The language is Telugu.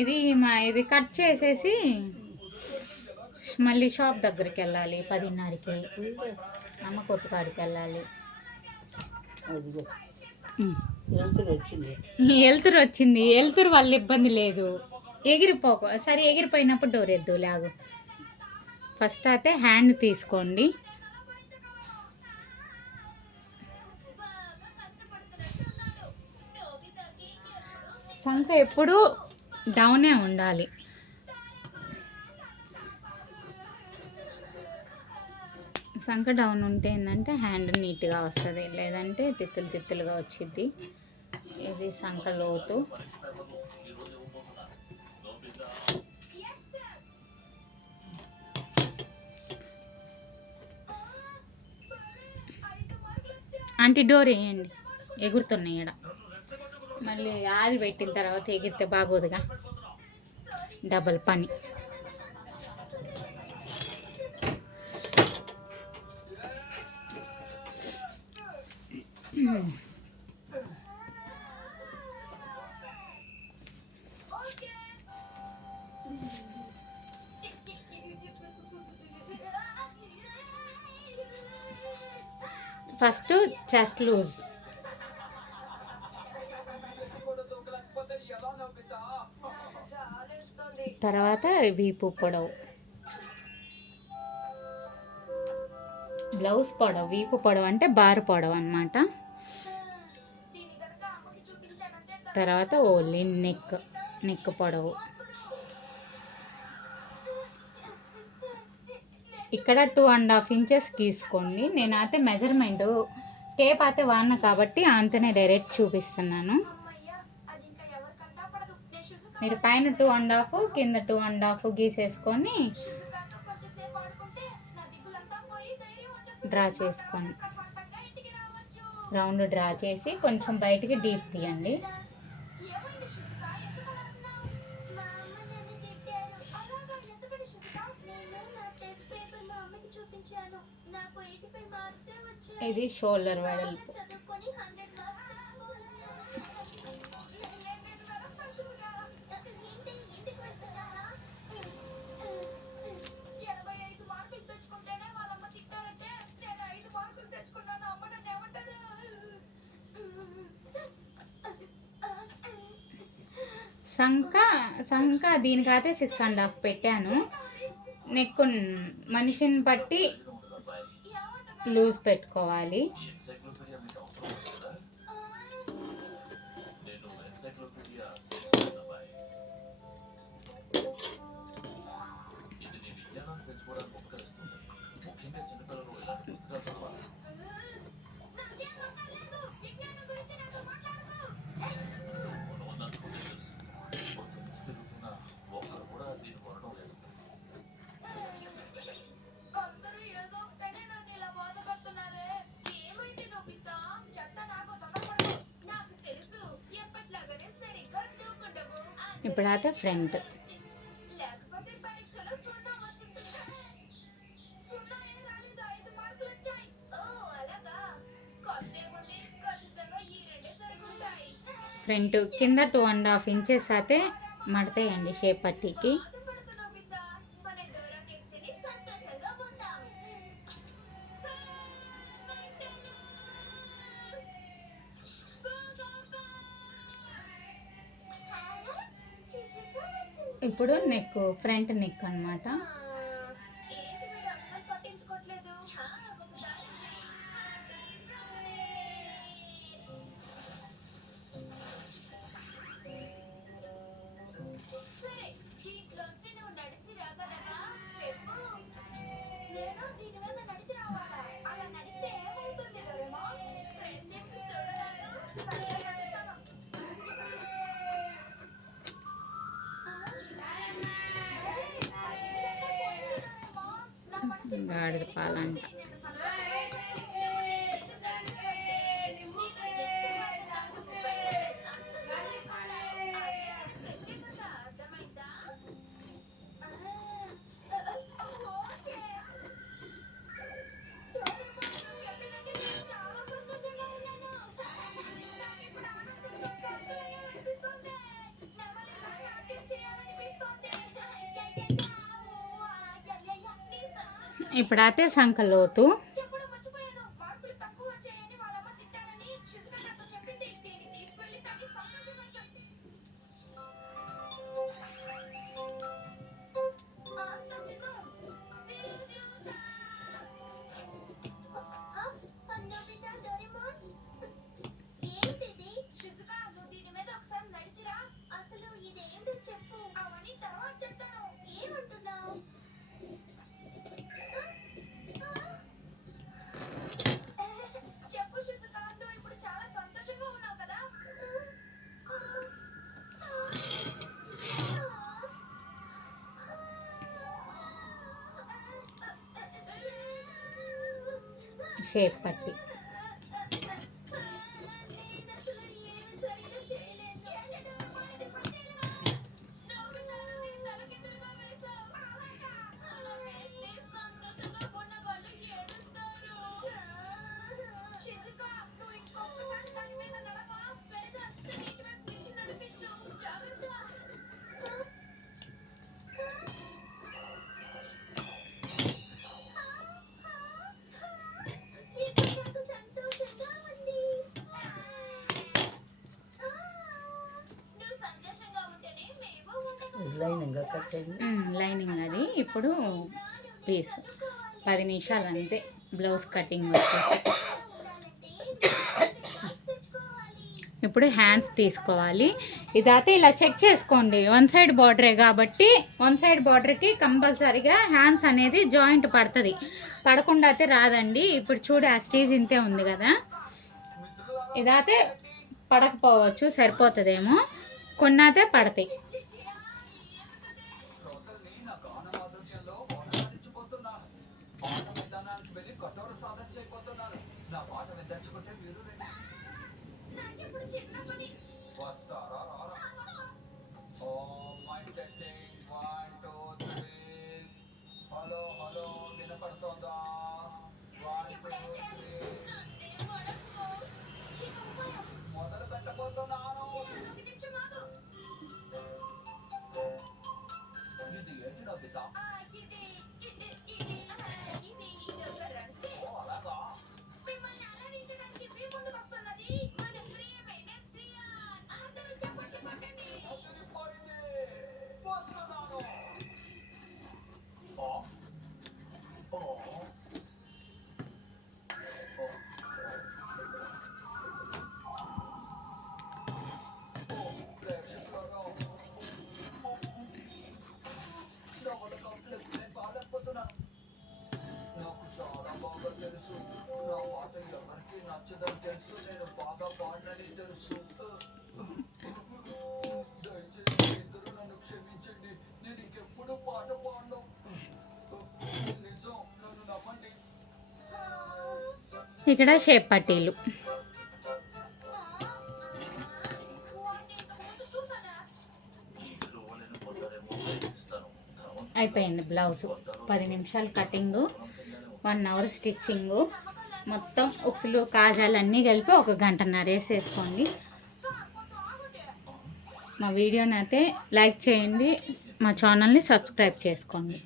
ఇది కట్ చేసేసి మళ్ళీ షాప్ దగ్గరికి వెళ్ళాలి 10:30కి. అమ్మ కొట్టుకాడికి వెళ్ళాలి. వెళ్తురు వచ్చింది. వెళ్తురు వల్ల ఇబ్బంది లేదు. సరే ఎగిరిపోయినప్పుడు డోర్ ఎద్దు లాగు. ఫస్ట్ అయితే హ్యాండ్ తీసుకోండి. సంఖ ఎప్పుడు డౌనే ఉండాలి. సంఖ డౌన్ ఉంటే ఏంటంటే హ్యాండ్ నీట్గా వస్తుంది, లేదంటే తిత్తులుగా వచ్చింది. ఇది సంఖ లోతు. ఆంటీ డోర్ వేయండి, ఎగురుతున్నాయి ఇక్కడ. మళ్ళీ ఆది పెట్టిన తర్వాత ఎగిరితే బాగోదుగా, డబల్ పని. ఫస్ట్ చెస్ట్ లూజ్, తర్వాత వీపు పొడవు, బ్లౌజ్ పొడవు. వీపు పొడవు అంటే బారు పొడవు అన్నమాట. తర్వాత ఓన్లీ నెక్ పొడవు. ఇక్కడ 2.5 ఇంచెస్ గీసుకోండి. నేనైతే మెజర్మెంట్ టేప్ అయితే వాడిన కాబట్టి అంతనే డైరెక్ట్ చూపిస్తున్నాను. మీరు పైన 2.5 కింద 2.5 గీసేసుకొని డ్రా చేసుకోండి. రౌండ్ డ్రా చేసి కొంచెం బయటికి డీప్ తీయండి. ఇది షోల్డర్ వెడల్పు. సంఖ దీనికైతే 6.5 పెట్టాను. నెక్ మనిషిని బట్టి లూజ్ పెట్టుకోవాలి. ఇప్పుడైతే ఫ్రంట్. ఫ్రంట్ కింద 2.5 ఇంచెస్ అయితే మడతాయండి షేప్ పట్టీకి. ఇప్పుడు నెక్, ఫ్రంట్ నెక్ అన్నమాట. గాడిద పాలంట. ఇప్పుడైతే సంకలోతు. షేప్ పట్టి లైనింగ్ అది. ఇప్పుడు పీస్ 10 నిమిషాలు అంతే బ్లౌజ్ కటింగ్ వచ్చేసి. ఇప్పుడు హ్యాండ్స్ తీసుకోవాలి. ఇదైతే ఇలా చెక్ చేసుకోండి, వన్ సైడ్ బార్డరే కాబట్టి వన్ సైడ్ బార్డర్కి కంపల్సరీగా హ్యాండ్స్ అనేది జాయింట్ పడుతుంది, పడకుండా అయితే రాదండి. ఇప్పుడు చూడు ఆ స్టేజ్ ఇంతే ఉంది కదా, ఇదైతే పడకపోవచ్చు, సరిపోతుందేమో, కొన్ని అయితే పడతాయి. ఇక్కడ షేప్ పట్టీలు అయిపోయింది. బ్లౌజు 10 నిమిషాలు కటింగు, 1 అవర్ స్టిచ్చింగు, మొత్తం ఉక్సులు కాజాలు అన్నీ కలిపి 1 గంటన్నర వేసేసుకోండి. మా వీడియోని అయితే లైక్ చేయండి, మా ఛానల్ని సబ్స్క్రైబ్ చేసుకోండి.